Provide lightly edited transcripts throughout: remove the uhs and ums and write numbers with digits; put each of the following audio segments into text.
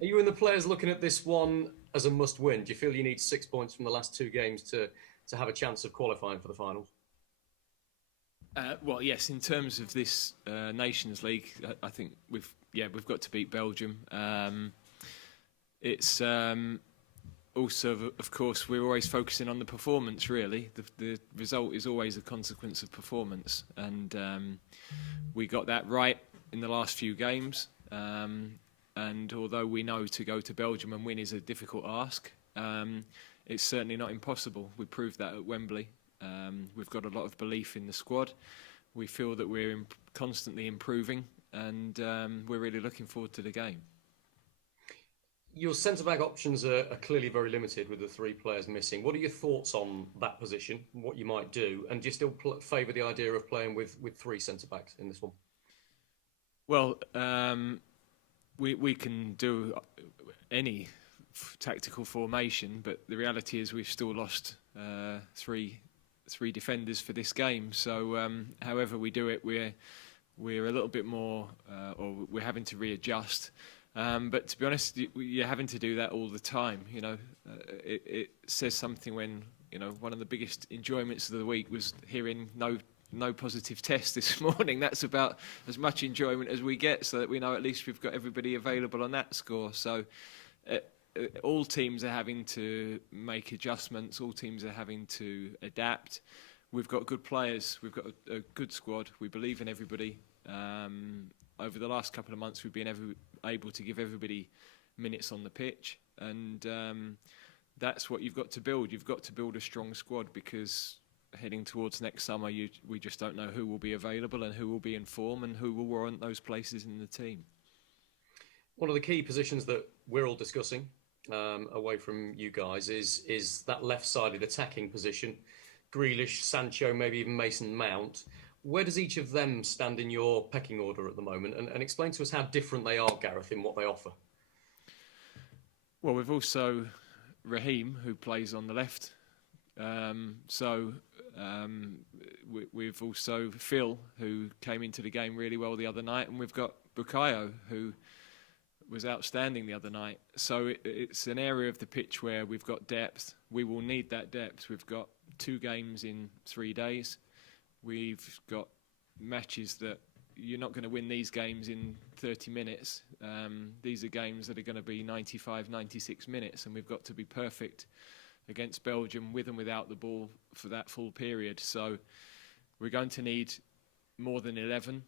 Are you and the players looking at this one as a must-win? Do you feel you need 6 points from the last two games to have a chance of qualifying for the finals? Well, yes. In terms of this Nations League, I think we've got to beat Belgium. It's also, of course, we're always focusing on the performance. Really, the result is always a consequence of performance, and we got that right in the last few games. And although we know to go to Belgium and win is a difficult ask, it's certainly not impossible. We proved that at Wembley. We've got a lot of belief in the squad. We feel that we're constantly improving, and we're really looking forward to the game. Your centre-back options are clearly very limited with the three players missing. What are your thoughts on that position, what you might do, and do you still favour the idea of playing with three centre-backs in this one? Well, we can do any tactical formation, but the reality is we've still lost three defenders for this game. So however we do it, we're a little bit more, or we're having to readjust. But to be honest, you're having to do that all the time. You know, it says something when one of the biggest enjoyments of the week was hearing no positive test this morning. That's about as much enjoyment as we get, so that we know at least we've got everybody available on that score. So all teams are having to make adjustments. All teams are having to adapt. We've got good players. We've got a good squad. We believe in everybody. Over the last couple of months, we've been able to give everybody minutes on the pitch, and that's what you've got to build. You've got to build a strong squad, because heading towards next summer, we just don't know who will be available and who will be in form and who will warrant those places in the team. One of the key positions that we're all discussing away from you guys is that left-sided attacking position. Grealish, Sancho, maybe even Mason Mount. Where does each of them stand in your pecking order at the moment? And explain to us how different they are, Gareth, in what they offer. Well, we've also Raheem, who plays on the left. We've also Phil, who came into the game really well the other night, and we've got Bukayo, who was outstanding the other night. So it's an area of the pitch where we've got depth. We will need that depth. We've got 2 games in 3 days. We've got matches that you're not going to win these games in 30 minutes. These are games that are going to be 95, 96 minutes, and we've got to be perfect against Belgium with and without the ball for that full period. So we're going to need more than 11.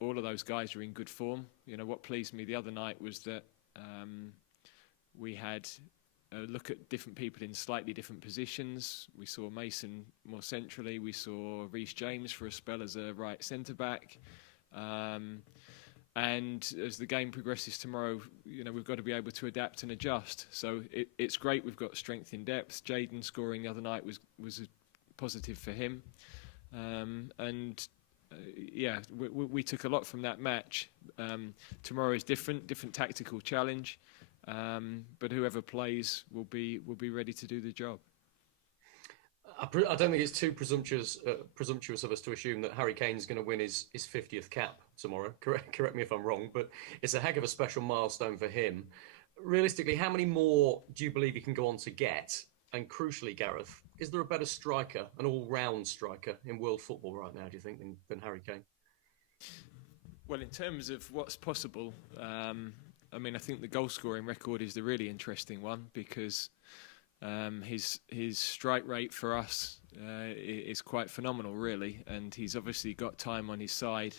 All of those guys are in good form. You know, what pleased me the other night was that we had a look at different people in slightly different positions. We saw Mason more centrally. We saw Reece James for a spell as a right centre-back. And as the game progresses tomorrow, we've got to be able to adapt and adjust. So it's great we've got strength in depth. Jaden scoring the other night was a positive for him. We took a lot from that match. Tomorrow is different tactical challenge. But whoever plays will be ready to do the job. I don't think it's too presumptuous of us to assume that Harry Kane's going to win his 50th cap tomorrow. Correct me if I'm wrong, but it's a heck of a special milestone for him. Realistically, how many more do you believe he can go on to get? And crucially, Gareth, is there a better striker, an all-round striker in world football right now, do you think, than Harry Kane? Well, in terms of what's possible, I think the goal-scoring record is the really interesting one, because his strike rate for us is quite phenomenal, really, and he's obviously got time on his side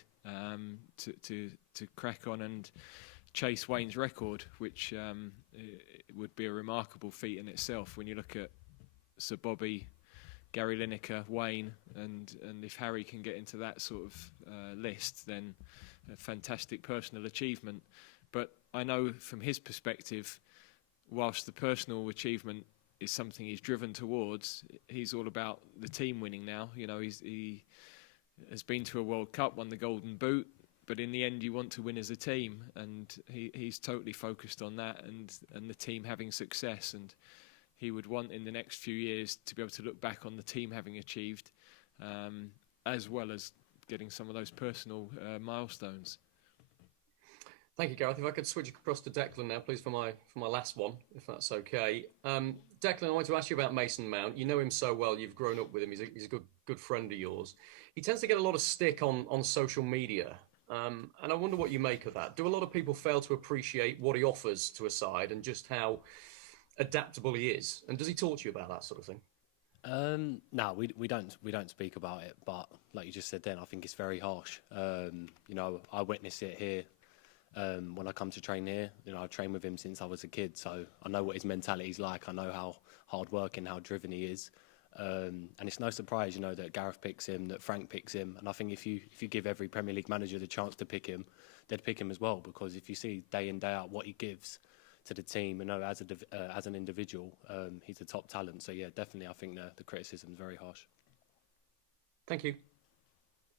to crack on and chase Wayne's record, which would be a remarkable feat in itself when you look at Sir Bobby, Gary Lineker, Wayne, and if Harry can get into that sort of list, then a fantastic personal achievement. But I know from his perspective, whilst the personal achievement is something he's driven towards, he's all about the team winning now. He has been to a World Cup, won the Golden Boot, but in the end you want to win as a team, and he's totally focused on that and the team having success, and he would want in the next few years to be able to look back on the team having achieved, as well as getting some of those personal milestones. Thank you, Gareth. If I could switch across to Declan now, please, for my last one, if that's okay. Declan, I wanted to ask you about Mason Mount. You know him so well. You've grown up with him. He's a good friend of yours. He tends to get a lot of stick on social media, and I wonder what you make of that. Do a lot of people fail to appreciate what he offers to a side and just how adaptable he is? And does he talk to you about that sort of thing? No, we don't speak about it. But like you just said, then I think it's very harsh. I witness it here. When I come to train here, I've trained with him since I was a kid, so I know what his mentality is like. I know how hard working, how driven he is, and it's no surprise, that Gareth picks him, that Frank picks him, and I think if you give every Premier League manager the chance to pick him, they'd pick him as well, because if you see day in day out what he gives to the team, as an individual, he's a top talent. So yeah, definitely, I think the criticism is very harsh. Thank you.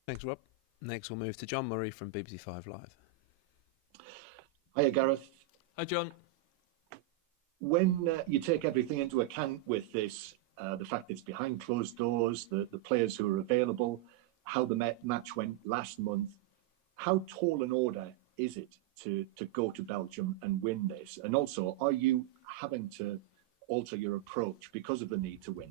Thanks, Rob. Next, we'll move to John Murray from BBC Five Live. Hiya, Gareth. Hi, John. When you take everything into account with this, the fact that it's behind closed doors, the players who are available, how the match went last month, how tall an order is it to go to Belgium and win this? And also, are you having to alter your approach because of the need to win?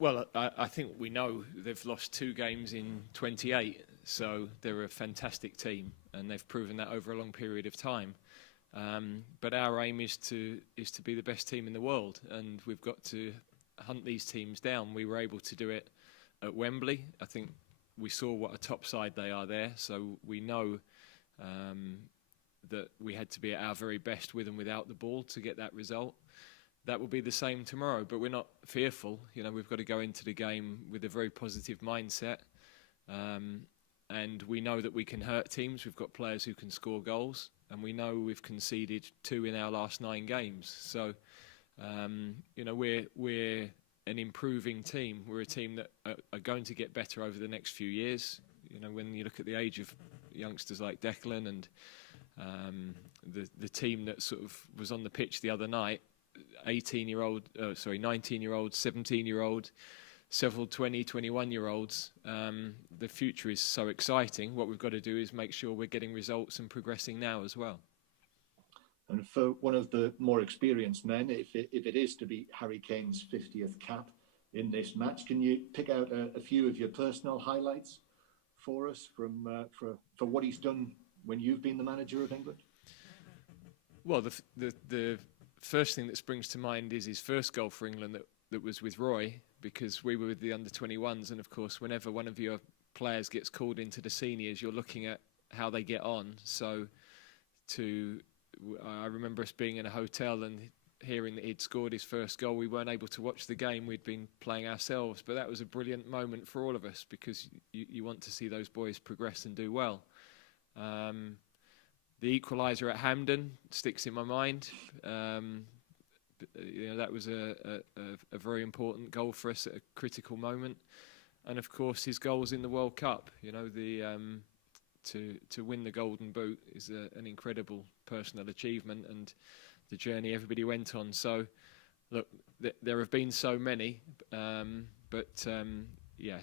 Well, I think we know they've lost 2 games in 28, so they're a fantastic team, and they've proven that over a long period of time. But our aim is to be the best team in the world, and we've got to hunt these teams down. We were able to do it at Wembley. I think we saw what a top side they are there, so we know that we had to be at our very best with and without the ball to get that result. That will be the same tomorrow, but we're not fearful. We've got to go into the game with a very positive mindset, and we know that we can hurt teams. We've got players who can score goals, and we know we've conceded 2 in our last 9 games. So, we're an improving team. We're a team that are going to get better over the next few years. When you look at the age of youngsters like Declan and the team that sort of was on the pitch the other night, 19-year-old, 17-year-old, several 20, 21-year-olds. The future is so exciting. What we've got to do is make sure we're getting results and progressing now as well. And for one of the more experienced men, if it is to be Harry Kane's 50th cap in this match, can you pick out a few of your personal highlights for us for what he's done when you've been the manager of England? Well, the first thing that springs to mind is his first goal for England that was with Roy, because we were with the under-21s, and of course whenever one of your players gets called into the seniors, you're looking at how they get on. So I remember us being in a hotel and hearing that he'd scored his first goal. We weren't able to watch the game, we'd been playing ourselves, but that was a brilliant moment for all of us, because you want to see those boys progress and do well. The equaliser at Hampden sticks in my mind. That was a very important goal for us at a critical moment, and of course his goals in the World Cup. To win the Golden Boot is an incredible personal achievement, and the journey everybody went on. So, look, there have been so many, but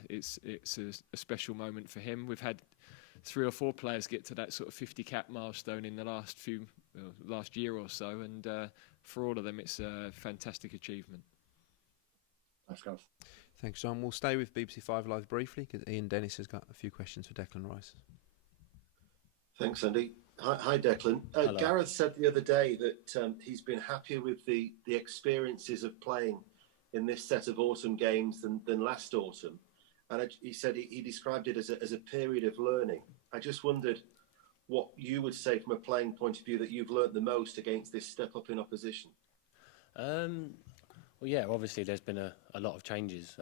it's a special moment for him. We've had 3 or 4 players get to that sort of 50 cap milestone in the last year or so, and for all of them, it's a fantastic achievement. Thanks, Gareth. Thanks, John. We'll stay with BBC Five Live briefly, because Ian Dennis has got a few questions for Declan Rice. Thanks, Andy. Hi, Declan. Gareth said the other day that he's been happier with the experiences of playing in this set of autumn games than last autumn. And he said he described it as a period of learning. I just wondered what you would say from a playing point of view that you've learnt the most against this step up in opposition. Well, yeah, obviously there's been a lot of changes.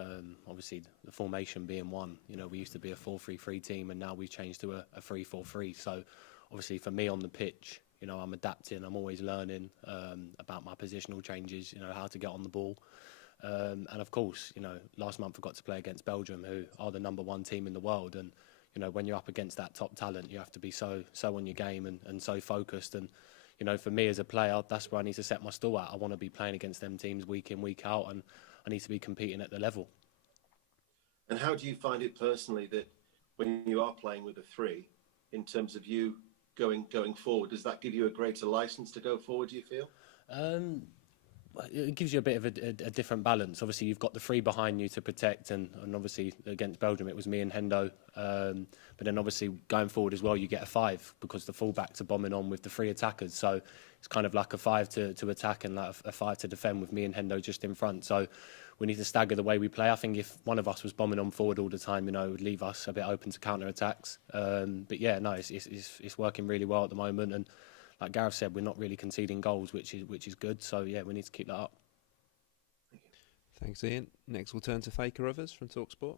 Obviously the formation being one. We used to be a 4-3-3 team, and now we've changed to a 3-4-3. So obviously for me on the pitch, I'm adapting. I'm always learning about my positional changes. How to get on the ball. And of course, last month I got to play against Belgium, who are the #1 team in the world. And when you're up against that top talent, you have to be so on your game and so focused. And for me as a player, that's where I need to set my stall at. I want to be playing against them teams week in, week out, and I need to be competing at the level. And how do you find it personally that when you are playing with a 3, in terms of you going forward? Does that give you a greater license to go forward, do you feel? It gives you a bit of a different balance. Obviously, you've got the three behind you to protect, and obviously against Belgium it was me and Hendo. But then obviously going forward as well, you get a 5 because the fullbacks are bombing on with the 3 attackers. So it's kind of like a 5 to attack and like a 5 to defend with me and Hendo just in front. So we need to stagger the way we play. I think if one of us was bombing on forward all the time, it would leave us a bit open to counter attacks. But yeah, no, it's working really well at the moment. And like Gareth said, we're not really conceding goals, which is good. So yeah, we need to keep that up. Thanks, Ian. Next, we'll turn to Faye Carruthers from TalkSport.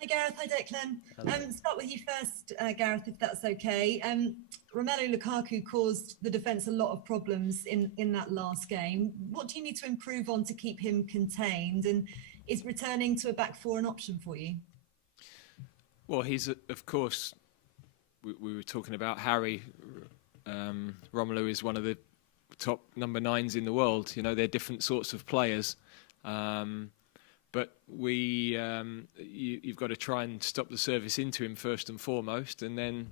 Hi Gareth, hi Declan. Start with you first, Gareth, if that's okay. Romelu Lukaku caused the defence a lot of problems in that last game. What do you need to improve on to keep him contained? And is returning to a back four an option for you? Well, he's, of course, we were talking about Harry. Romelu is one of the top number 9s in the world. They're different sorts of players. But you've got to try and stop the service into him first and foremost, and then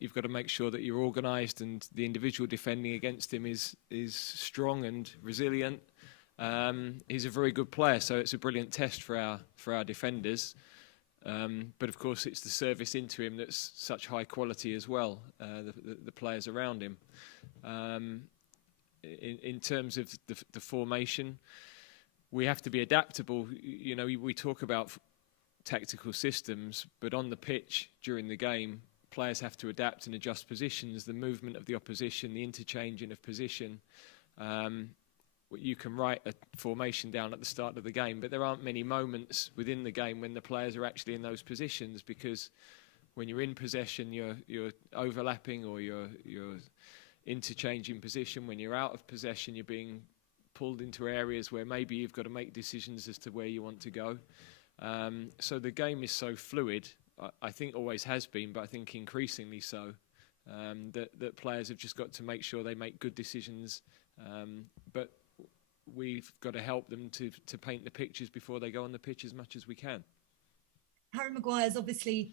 you've got to make sure that you're organised and the individual defending against him is strong and resilient. He's a very good player, so it's a brilliant test for our defenders. But of course, it's the service into him that's such high quality as well. The players around him. In terms of the formation, we have to be adaptable. We talk about tactical systems, but on the pitch during the game, players have to adapt and adjust positions, the movement of the opposition, the interchanging of position. You can write a formation down at the start of the game, but there aren't many moments within the game when the players are actually in those positions, because when you're in possession, you're overlapping or you're interchanging position. When you're out of possession, you're being pulled into areas where maybe you've got to make decisions as to where you want to go. So the game is so fluid, I think always has been, but I think increasingly so, that players have just got to make sure they make good decisions. But we've got to help them to paint the pictures before they go on the pitch as much as we can. Harry Maguire's obviously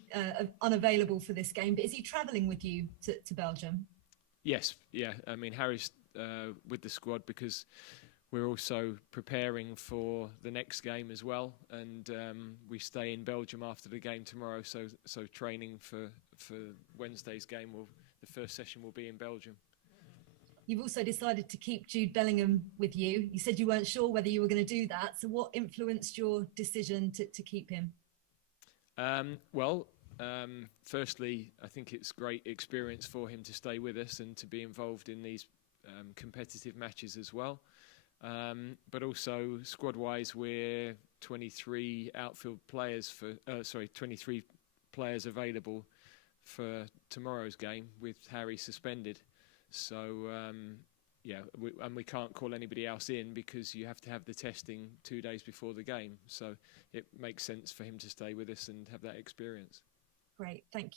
unavailable for this game, but is he travelling with you to Belgium? Yes, yeah. I mean, Harry's with the squad because we're also preparing for the next game as well, and we stay in Belgium after the game tomorrow. So training for Wednesday's game the first session will be in Belgium. You've also decided to keep Jude Bellingham with you. You said you weren't sure whether you were going to do that. So what influenced your decision to keep him? Firstly, I think it's great experience for him to stay with us and to be involved in these competitive matches as well. But also squad-wise, we're 23 outfield players 23 players available for tomorrow's game with Harry suspended. So, we can't call anybody else in because you have to have the testing 2 days before the game. So it makes sense for him to stay with us and have that experience. Great, thank